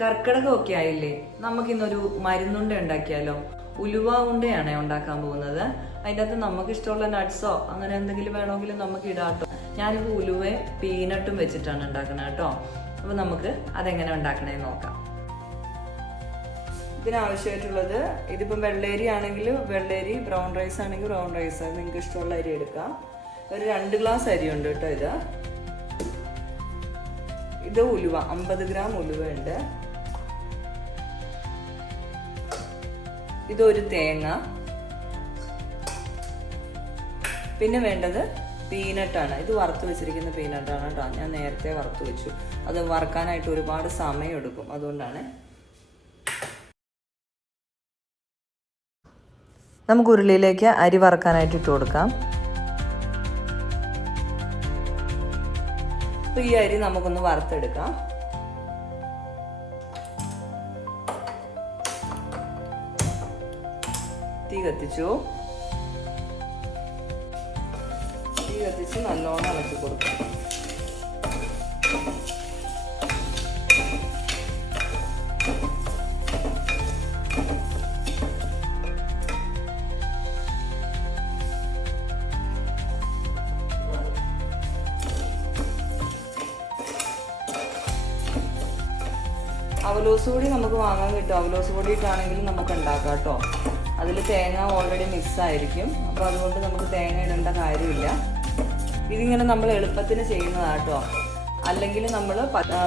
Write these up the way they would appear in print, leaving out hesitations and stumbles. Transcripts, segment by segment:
കർക്കിടകമൊക്കെ ആയില്ലേ, നമുക്കിന്നൊരു മരുന്നുണ്ട ഉണ്ടാക്കിയാലോ? ഉലുവ ഉണ്ടയാണ് ഉണ്ടാക്കാൻ പോകുന്നത്. അതിൻ്റെ അകത്ത് നമുക്ക് ഇഷ്ടമുള്ള നട്ട്സോ അങ്ങനെ എന്തെങ്കിലും വേണമെങ്കിലും നമുക്ക് ഇടാട്ടോ. ഞാനിപ്പോൾ ഉലുവയും പീനട്ടും വെച്ചിട്ടാണ് ഉണ്ടാക്കുന്നത് കേട്ടോ. അപ്പോൾ നമുക്ക് അതെങ്ങനെ ഉണ്ടാക്കണേന്ന് നോക്കാം. ഇതിനാവശ്യമായിട്ടുള്ളത്, ഇതിപ്പം വെള്ളേരി ആണെങ്കിൽ വെള്ളേരി, ബ്രൗൺ റൈസ് ആണെങ്കിൽ ബ്രൗൺ റൈസ്, നിങ്ങൾക്ക് ഇഷ്ടമുള്ള അരി എടുക്കാം. ഒരു 2 ഗ്ലാസ് അരി ഉണ്ട് കേട്ടോ. ഇത് ഉലുവ 50 ഗ്രാം ഉലുവ ഉണ്ട്. ഇതൊരു തേങ്ങ. പിന്നെ വേണ്ടത് പീനട്ടാണ്. ഇത് വറുത്ത് വെച്ചിരിക്കുന്ന പീനട്ടാണ് കേട്ടോ. ഞാൻ നേരത്തെ വറുത്ത് വെച്ചു. അത് വറുക്കാനായിട്ട് ഒരുപാട് സമയം എടുക്കും, അതുകൊണ്ടാണ്. നമുക്ക് ഉരുളിയിലേക്ക് അരി വറുക്കാനായിട്ട് ഇട്ട് കൊടുക്കാം. അപ്പൊ ഈ അരി നമുക്കൊന്ന് വറുത്തെടുക്കാം. തീ കത്തിച്ചു. തീ കത്തിച്ച് നല്ലോണം ഇളക്കി കൊടുക്കാം. അവലോസ് പൊടി നമുക്ക് വാങ്ങാൻ കിട്ടും. അവലോസ് പൊടി ഇട്ടാണെങ്കിലും നമുക്ക് ഉണ്ടാക്കാം കേട്ടോ. അതിൽ തേങ്ങ ഓൾറെഡി മിക്സ് ആയിരിക്കും, അപ്പോൾ അതുകൊണ്ട് നമുക്ക് തേങ്ങ ഇടേണ്ട കാര്യമില്ല. ഇതിങ്ങനെ നമ്മൾ എളുപ്പത്തിന് ചെയ്യുന്നതാട്ടോ. അല്ലെങ്കിൽ നമ്മൾ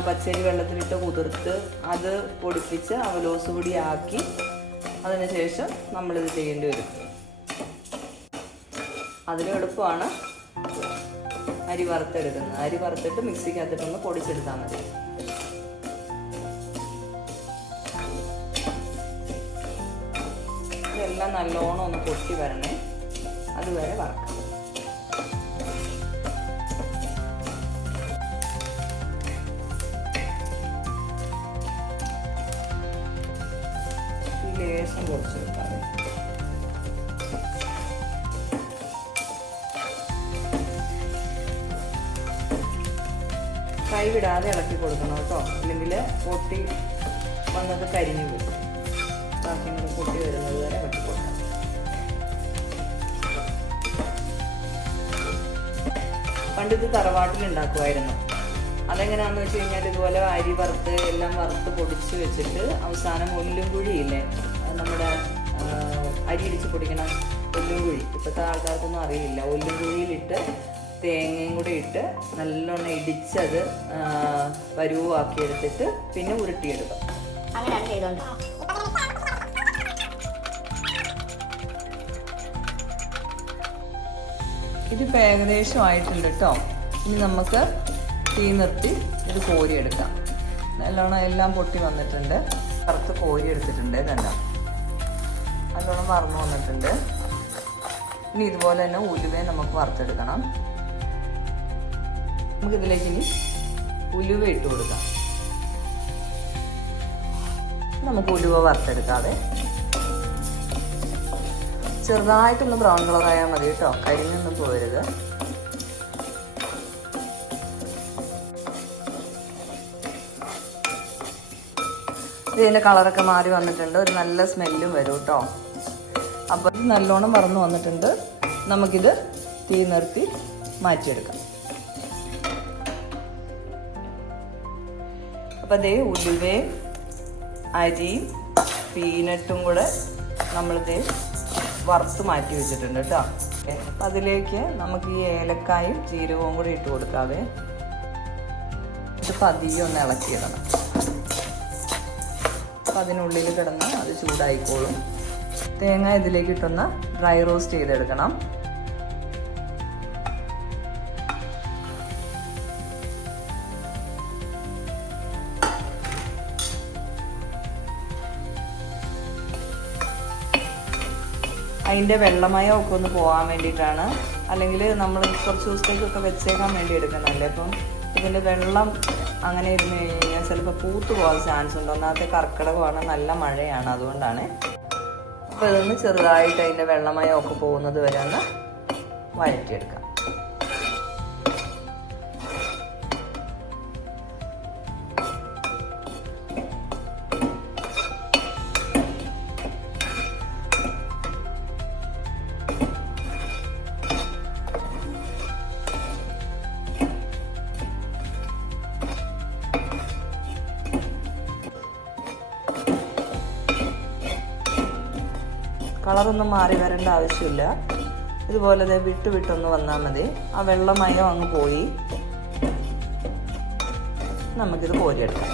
പച്ചരി വെള്ളത്തിലിട്ട് കുതിർത്ത് അത് പൊടിപ്പിച്ച് അവലോസ് പൊടി ആക്കി അതിനുശേഷം നമ്മളിത് ചെയ്യേണ്ടി വരും. അതിന് എളുപ്പമാണ് അരി വറുത്തെടുക്കുന്നത്. അരി വറുത്തിട്ട് മിക്സിക്കകത്തിട്ടൊന്ന് പൊടിച്ചെടുത്താൽ മതി. ഇതെല്ലാം നല്ലോണം ഒന്ന് പൊട്ടി വരണേ, അതുവരെ വറക്കാം. ഈ ലേശം കുറച്ചെടുക്കാം. കൈ വിടാതെ ഇളക്കി കൊടുക്കണം കേട്ടോ, അല്ലെങ്കിൽ പൊട്ടി വന്നത് കരിഞ്ഞു പോകും. ബാക്കി പൊട്ടി വരുന്നത് വരെ ഇളക്കി കൊടുക്കാം. പണ്ടിത് തറവാട്ടിൽ ഉണ്ടാക്കുമായിരുന്നു. അതെങ്ങനെയാണെന്ന് വെച്ച് കഴിഞ്ഞാൽ ഇതുപോലെ അരി വറുത്ത് എല്ലാം വറുത്ത് പൊടിച്ച് വെച്ചിട്ട് അവസാനം ഒല്ലും കുഴിയില്ലേ, നമ്മുടെ അരി ഇടിച്ച് പൊടിക്കണ ഒല്ലും കുഴി, ഇപ്പോഴത്തെ ആൾക്കാർക്കൊന്നും അറിയില്ല. ഒല്ലും കുഴിയിലിട്ട് തേങ്ങയും കൂടെ ഇട്ട് നല്ലോണം ഇടിച്ചത് പരുവാക്കി എടുത്തിട്ട് പിന്നെ ഉരുട്ടിയെടുക്കാം. അങ്ങനെയാണ് ചെയ്തോണ്ട്. ഇതിപ്പോൾ ഏകദേശം ആയിട്ടുണ്ട് കേട്ടോ. ഇനി നമുക്ക് തീ നിർത്തി ഇത് കോരിയെടുക്കാം. നല്ലോണം എല്ലാം പൊട്ടി വന്നിട്ടുണ്ട്. വറുത്ത് കോരി എടുത്തിട്ടുണ്ട്. ഇതെല്ലാം നല്ലോണം വറന്നു വന്നിട്ടുണ്ട്. ഇനി ഇതുപോലെ തന്നെ ഉലുവയെ നമുക്ക് വറുത്തെടുക്കണം. നമുക്കിതിലേക്ക് ഇനി ഉലുവ ഇട്ട് കൊടുക്കാം. നമുക്ക് ഉലുവ വറുത്തെടുക്കാതെ ചെറുതായിട്ടൊന്ന് ബ്രൗൺ കളറായാൽ മതി കേട്ടോ, കരിഞ്ഞൊന്നും പോകരുത്. ഇതിൻ്റെ കളറൊക്കെ മാറി വന്നിട്ടുണ്ട്. ഒരു നല്ല സ്മെല്ലും വരും കേട്ടോ. അപ്പോൾ ഇത് നല്ലോണം വറന്നു വന്നിട്ടുണ്ട്. നമുക്കിത് തീ നിർത്തി മാറ്റിയെടുക്കാം. അപ്പോൾ അതേ ഉലുവയും അരിയും പീനട്ടും കൂടെ നമ്മളിത് വറുത്ത് മാറ്റി വെച്ചിട്ടുണ്ട് കേട്ടോ. അപ്പം അതിലേക്ക് നമുക്ക് ഈ ഏലക്കായും ജീരകവും കൂടി ഇട്ട് കൊടുക്കാതെ ഇത് പതിയെ ഒന്ന് ഇളക്കിയിടണം. അപ്പം അതിനുള്ളിൽ കിടന്ന് അത് ചൂടായിക്കോളും. തേങ്ങ ഇതിലേക്ക് ഇട്ടൊന്ന് ഡ്രൈ റോസ്റ്റ് ചെയ്തെടുക്കണം. അതിൻ്റെ വെള്ളമയമൊക്കെ ഒന്ന് പോകാൻ വേണ്ടിയിട്ടാണ്. അല്ലെങ്കിൽ നമ്മൾ കുറച്ച് ദിവസത്തേക്കൊക്കെ വെച്ചേക്കാൻ വേണ്ടി എടുക്കുന്നതല്ലേ. അപ്പം ഇതിൻ്റെ വെള്ളം അങ്ങനെ ഇരുന്ന് കഴിഞ്ഞാൽ ചിലപ്പോൾ പൂത്ത് പോകാൻ ചാൻസ് ഉണ്ട്. ഒന്നാമത്തെ കർക്കിടകമാണ്, നല്ല മഴയാണ്, അതുകൊണ്ടാണ്. അപ്പോൾ ഇതൊന്ന് ചെറുതായിട്ട് അതിൻ്റെ വെള്ളമയമൊക്കെ പോകുന്നത് വരെ ഒന്ന് വഴറ്റിയെടുക്കാം. കളറൊന്നും മാറി വരേണ്ട ആവശ്യമില്ല. ഇതുപോലെ വിട്ട് വിട്ടൊന്ന് വന്നാൽ മതി. ആ വെള്ളമയം അങ്ങ് പോയി നമുക്കിത് കോരിയെടുക്കാം.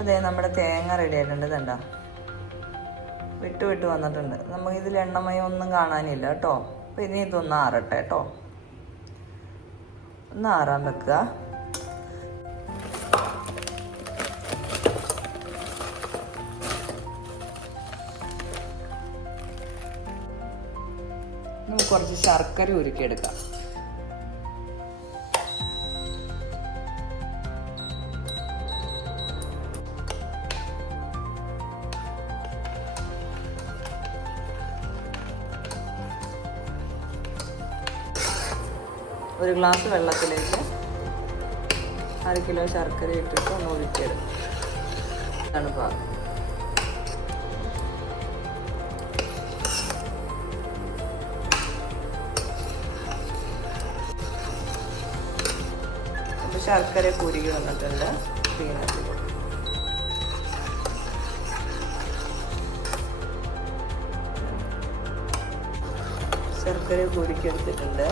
അതേ നമ്മുടെ തേങ്ങ റെഡി ആയിട്ടുണ്ട്. ഇതണ്ട വിട്ട് വിട്ട് വന്നിട്ടുണ്ട്. നമുക്കിതിൽ എണ്ണമയം ഒന്നും കാണാനില്ല കേട്ടോ. അപ്പോൾ ഇനി ഇതൊന്ന് ആറട്ടെ കേട്ടോ. ഒന്ന് ആറാൻ വെക്കുക. നമുക്ക് കുറച്ച് ശർക്കര ഉരുക്കിയെടുക്കാം. ഒരു ഗ്ലാസ് വെള്ളത്തിലേക്ക് 1/2 കിലോ ശർക്കര ഇട്ടിട്ട് ഒന്ന് ഒഴിച്ചെടുക്കും. തണുപ്പാകും. അപ്പോൾ ശർക്കര കുരുകി വന്നിട്ടുണ്ട്. പീനട്ട് ശർക്കര കുരുക്കിയെടുത്തിട്ടുണ്ട്.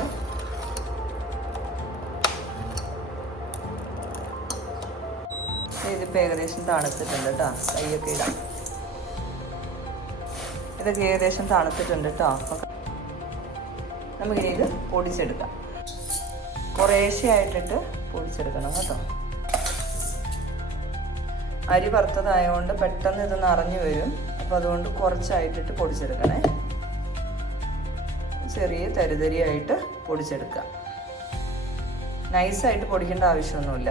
ഇതിപ്പോൾ ഏകദേശം തണുത്തിട്ടുണ്ട് കേട്ടോ. കൈയൊക്കെ ഇടാം. ഇതൊക്കെ ഏകദേശം തണുത്തിട്ടുണ്ട് കേട്ടോ. നമുക്കിനി ഇത് പൊടിച്ചെടുക്കാം. കുറേശ്ശെയായിട്ടിട്ട് പൊടിച്ചെടുക്കണം കേട്ടോ. അരി വറുത്തതായതുകൊണ്ട് പെട്ടെന്ന് ഇത് നിറഞ്ഞു വരും. അപ്പോൾ അതുകൊണ്ട് കുറച്ചായിട്ടിട്ട് പൊടിച്ചെടുക്കണേ. ചെറിയ തരിതരിയായിട്ട് പൊടിച്ചെടുക്കാം. നൈസായിട്ട് പൊടിക്കേണ്ട ആവശ്യമൊന്നുമില്ല.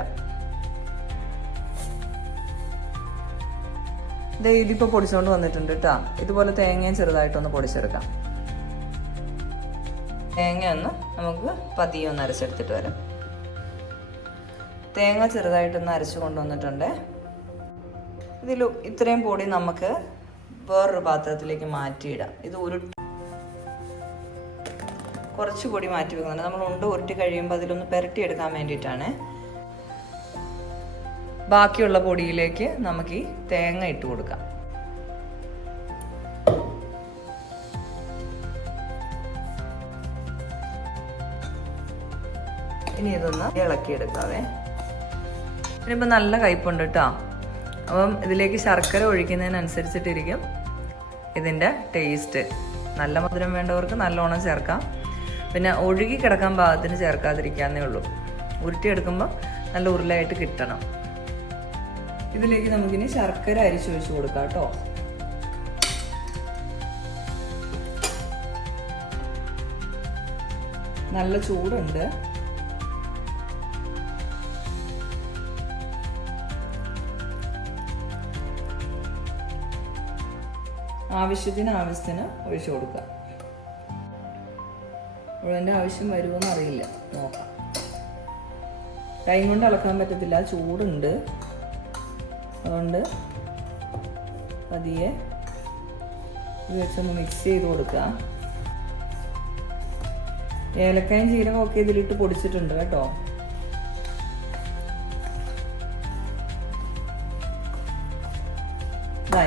ഇതിപ്പോൾ പൊടിച്ചുകൊണ്ട് വന്നിട്ടുണ്ട് കേട്ടോ. ഇതുപോലെ തേങ്ങയും ചെറുതായിട്ടൊന്ന് പൊടിച്ചെടുക്കാം. തേങ്ങ ഒന്ന് നമുക്ക് പതിയെ ഒന്ന് അരച്ചെടുത്തിട്ട് വരാം. തേങ്ങ ചെറുതായിട്ടൊന്ന് അരച്ചു കൊണ്ടുവന്നിട്ടുണ്ട്. ഇതിൽ ഇത്രയും പൊടി നമുക്ക് വേറൊരു പാത്രത്തിലേക്ക് മാറ്റിയിടാം. ഇത് കുറച്ച് പൊടി മാറ്റി വെക്കുന്നുണ്ട്. നമ്മൾ ഉരുട്ടി കഴിയുമ്പോൾ അതിലൊന്ന് പുരട്ടിയെടുക്കാൻ വേണ്ടിയിട്ടാണ്. ബാക്കിയുള്ള പൊടിയിലേക്ക് നമുക്ക് ഈ തേങ്ങ ഇട്ട് കൊടുക്കാം. ഇനി ഇതൊന്ന് ഇളക്കിയെടുക്കാവേ. ഇനിയിപ്പോൾ നല്ല കയ്പുണ്ട് കേട്ടോ. അപ്പം ഇതിലേക്ക് ശർക്കര ഒഴിക്കുന്നതിനനുസരിച്ചിട്ടിരിക്കും ഇതിൻ്റെ ടേസ്റ്റ്. നല്ല മധുരം വേണ്ടവർക്ക് നല്ലോണം ചേർക്കാം. പിന്നെ ഒഴുകി കിടക്കാൻ പാകത്തിന് ചേർക്കാതിരിക്കാന്നേ ഉള്ളൂ. ഉരുട്ടിയെടുക്കുമ്പോൾ നല്ല ഉരുളയായിട്ട് കിട്ടണം. ഇതിലേക്ക് നമുക്കിനി ശർക്കര അരിച്ചു വെച്ച് കൊടുക്കാം കേട്ടോ. നല്ല ചൂടുണ്ട്. ആവശ്യത്തിന് ഒഴിച്ചു കൊടുക്കാം. മുഴുവൻ്റെ ആവശ്യം വരുമോയെന്ന് അറിയില്ല, നോക്കാം. കൈ കൊണ്ട് ഇളക്കാൻ പറ്റത്തില്ല, ചൂടുണ്ട്. അതുകൊണ്ട് പതിയെ ഇത് വെച്ചൊന്ന് മിക്സ് ചെയ്ത് കൊടുക്കുക. ഏലക്കായും ജീരകം ഒക്കെ ഇതിലിട്ട് പൊടിച്ചിട്ടുണ്ട് കേട്ടോ.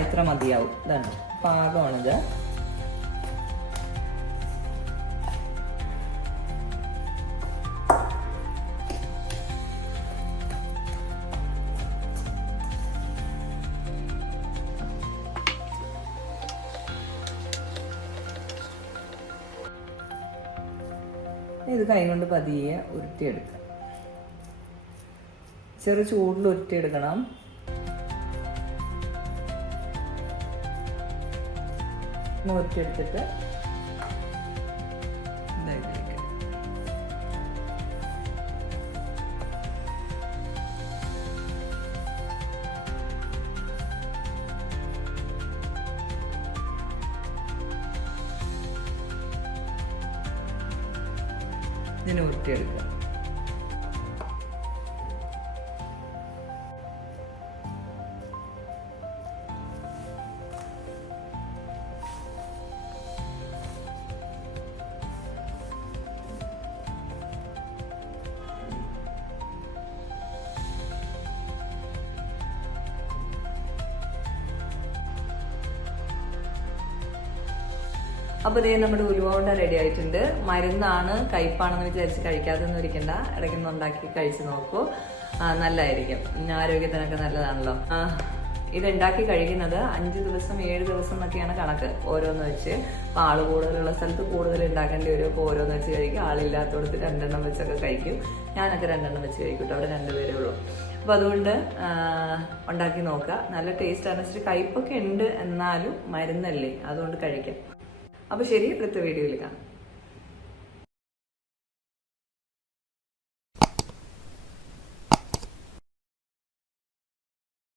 ഇത്ര മതിയാവും. ഇതാണ് പാകമാണിത്. ഇത് കൈ കൊണ്ട് പതിയെ ഉരുട്ടിയെടുക്കാം. ചെറു ചൂടിൽ ഉരുട്ടിയെടുക്കണം. ഉരുട്ടിയെടുത്തിട്ട് ഇതിനെ ഉരുട്ടിയെടുക്കുക. അപ്പോൾ ഇതേ നമ്മുടെ ഉലുവ റെഡി ആയിട്ടുണ്ട്. മരുന്നാണ്, കയ്പാണെന്ന് വിചാരിച്ച് കഴിക്കാതെന്ന് ഇരിക്കണ്ട, ഇടയ്ക്കൊന്ന് ഉണ്ടാക്കി കഴിച്ച് നോക്കൂ. നല്ലതായിരിക്കും, ആരോഗ്യത്തിനൊക്കെ നല്ലതാണല്ലോ. ഇതുണ്ടാക്കി കഴിക്കുന്നത് 5 ദിവസം 7 ദിവസം എന്നൊക്കെയാണ് കണക്ക്, ഓരോന്ന് വെച്ച്. അപ്പോൾ ആള് കൂടുതലുള്ള സ്ഥലത്ത് കൂടുതൽ ഉണ്ടാക്കേണ്ടി വരും. അപ്പോൾ ഓരോന്ന് വെച്ച് കഴിക്കും. ആളില്ലാത്തടത്ത് 2 എണ്ണം വെച്ചൊക്കെ കഴിക്കും. ഞാനൊക്കെ 2 എണ്ണം വെച്ച് കഴിക്കും. അവിടെ 2 പേരേ ഉള്ളൂ. അപ്പോൾ അതുകൊണ്ട് ഉണ്ടാക്കി നോക്കുക. നല്ല ടേസ്റ്റ് ആണ്. ഇച്ചിരി കയ്പൊക്കെ ഉണ്ട്, എന്നാലും മരുന്നല്ലേ, അതുകൊണ്ട് കഴിക്കാം. അപ്പോൾ ശരി, അടുത്ത വീഡിയോയിൽ കാണാം.